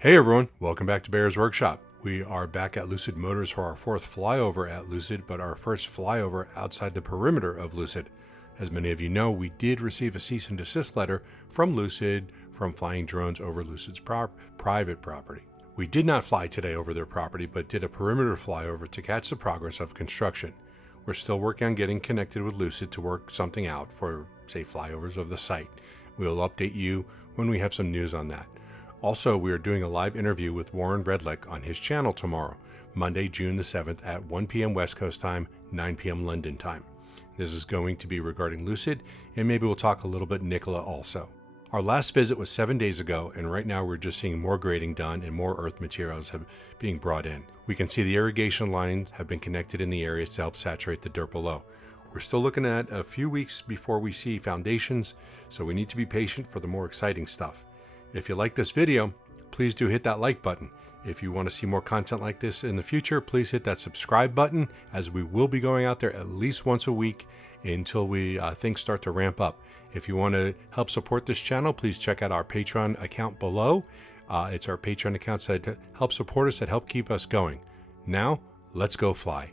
Hey everyone, welcome back to Bear's Workshop. We are back at Lucid Motors for our fourth flyover at Lucid, but our first flyover outside the perimeter of Lucid. As many of you know, we did receive a cease and desist letter from Lucid from flying drones over Lucid's private property. We did not fly today over their property, but did a perimeter flyover to catch the progress of construction. We're still working on getting connected with Lucid to work something out for, say, flyovers of the site. We will update you when we have some news on that. Also, we are doing a live interview with Warren Redlick on his channel tomorrow, Monday, June the 7th at 1 p.m. West Coast time, 9 p.m. London time. This is going to be regarding Lucid, and maybe we'll talk a little bit Nikola also. Our last visit was 7 days ago, and right now we're just seeing more grading done and more earth materials being brought in. We can see the irrigation lines have been connected in the areas to help saturate the dirt below. We're still looking at a few weeks before we see foundations, so we need to be patient for the more exciting stuff. If you like this video, please do hit that like button. If you want to see more content like this in the future, please hit that subscribe button, as we will be going out there at least once a week until things start to ramp up. If you want to help support this channel, please check out our Patreon account below. It's our Patreon accounts that help support us, that help keep us going. Now, let's go fly.